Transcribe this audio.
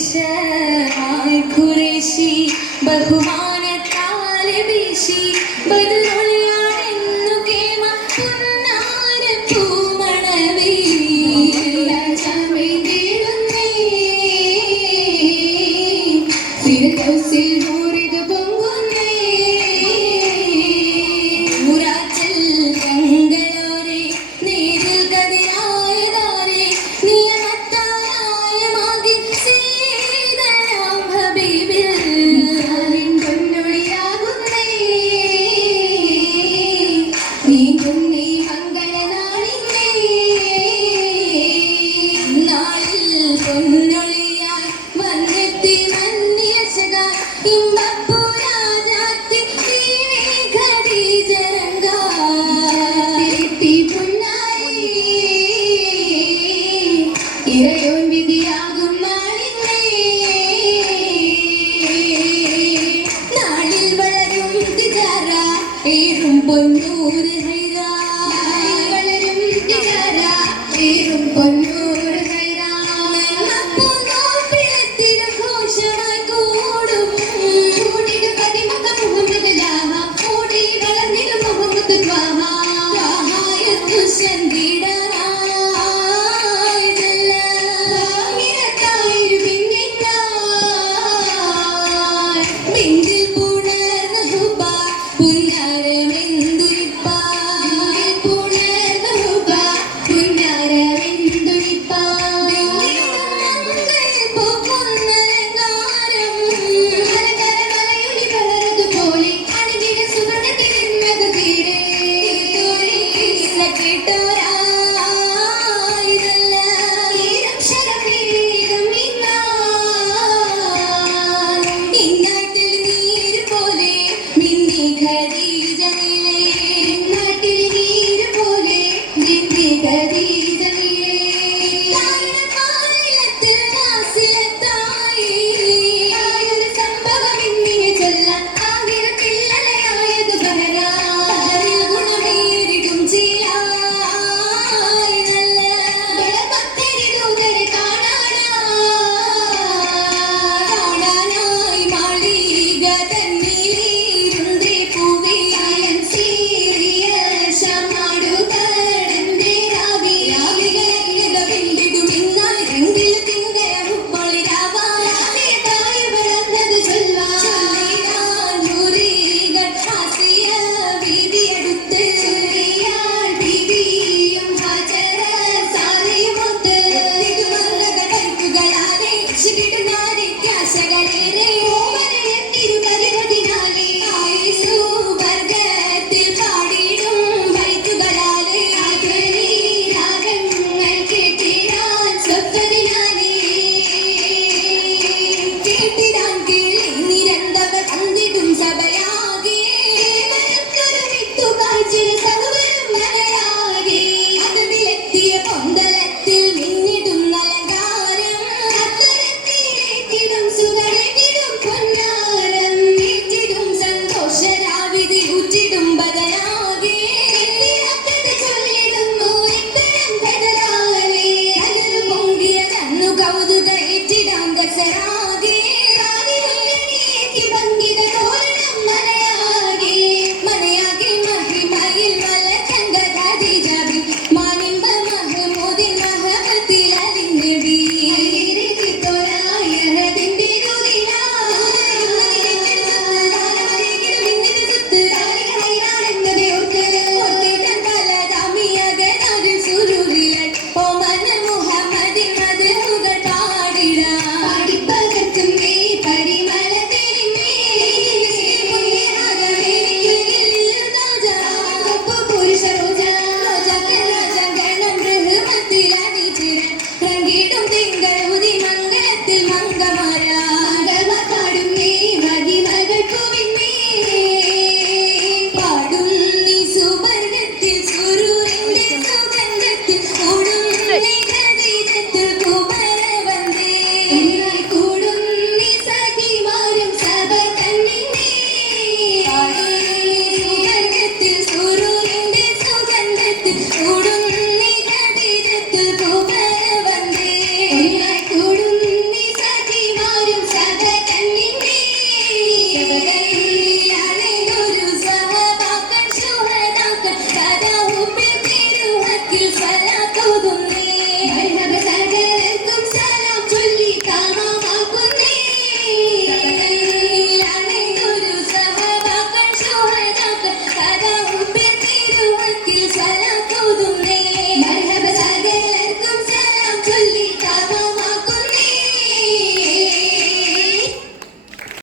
ദേശമായി ഖുറൈശി ബഹുമാനത്താലെ വീശി ബദറുളിയാണെന്നു കേമ പുന്നാര പൂമണവേ ചാമേടുന്നേ ഫിർദൗസിൽ നൂറിത് പൊങ്ങുന്നേ മുറാച്ചൽ കങ്ങളോരെ നേരിൽ കതിരായതാരെ നിയമത്തായ മാകി സീതരാം ഹബീബിൽ പൊന്നൊളിയാകുന്നേ വീണ്ടും നീ മംഗളനാളിന്നേ നാളിൽ പൊന്നൊളിയായി വന്നെത്തി മന്നിയശകാർ ഇമ്പപ്പുരാജാത്തി ഖദീജരംഗാത്തി പുന്നായി ഇറയോൻ വിധിയാകും നാളിന്നേ നാളിൽ വളരും തിജാര ഏറും പൊന്നൂറ് ഹൈറാ വളരും തിജാര ഏറും പൊന്നൂറ് ഹൈറാ ഘോഷമായി കൂടും കൂടിട് പതിമക മുഹമ്മദ് ലാഹ കൂടി വളർന്നിടും മുഹമ്മദ് ത്വാഹ ത്വാഹായത്തു സന്ധിടനായിതല്ല മിരത്തായൊരു പിന്നിട്ടായി ബിന്ദിൽ പുണർന്ന ഹുബ പുന്നാരമെന്തുരിപ്പ പുണർന്ന ഹുബ പുന്നാരമെന്തുരിപ്പ പോലെ അണികിട സുവർഗത്തിരുന്നത് തീരെ കേട്ടോരായിതല്ല ശരഭേദം ഇന്നാട്ടിൽ നീര് പോലെ മിന്നി ഖദീജനിലെ നാട്ടിൽ നീര് പോലെ മിന്നി ഖദീജനിലെ താരപാലത്തിൽ നാസിലത്തായി ആയൊരു സംഭവം ഇന്നിനെ ചൊല്ലാൻ ആകിരത്തില്ലലയായത് ബഹരാ ബഹറിൽ ഗുണമേറിടും ചീലായി നല്ല ബലഭക്തരി ദൂതരെ കാണാനായി മാളിക തന്നിലിരുന്നേ പൂവയായൻ സീറിയ ശമാടുകടന്റെ രാവികളെല്ലത വെല്ലിടും ഇന്നായി രംഗിൽ തിങ്കയറുപ്പൊളി രാവായ തായ പിറന്നത് ചൊല്ലിടാൻ മുറികൾ ആസിയ വീതിയെടുത്ത് ചൊല്ലിയാൽ ബീവിയും ഹജറ സാലിമൊത്ത് തിരുമല്ലത കൈക്കുകളാ